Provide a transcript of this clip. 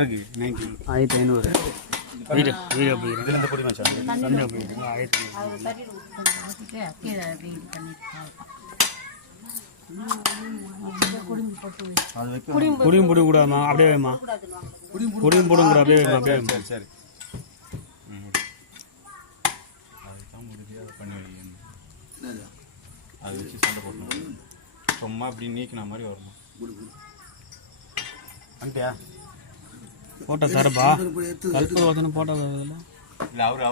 சரக்கு 1500 வீடு வீடு அப்படி இதுல இந்த பொடி மச்சான் தண்ணி அப்படி 1500 குடியும் போட கூடாதுமா அப்படியே வைமா குடியும் போட கூட அப்படியே வைமா அப்படியே சரி சரி அதுதான் முடிஞ்சு அதை பண்ணி வைக்கணும் அதை வச்சு சண்டை போடணும் சும்மா அப்படி நீக்கின மாதிரி வரணும் வந்துட்டியா போட்டோ தரப்பா கல்பூர் வாசனை போட்டோ இல்லை அவர்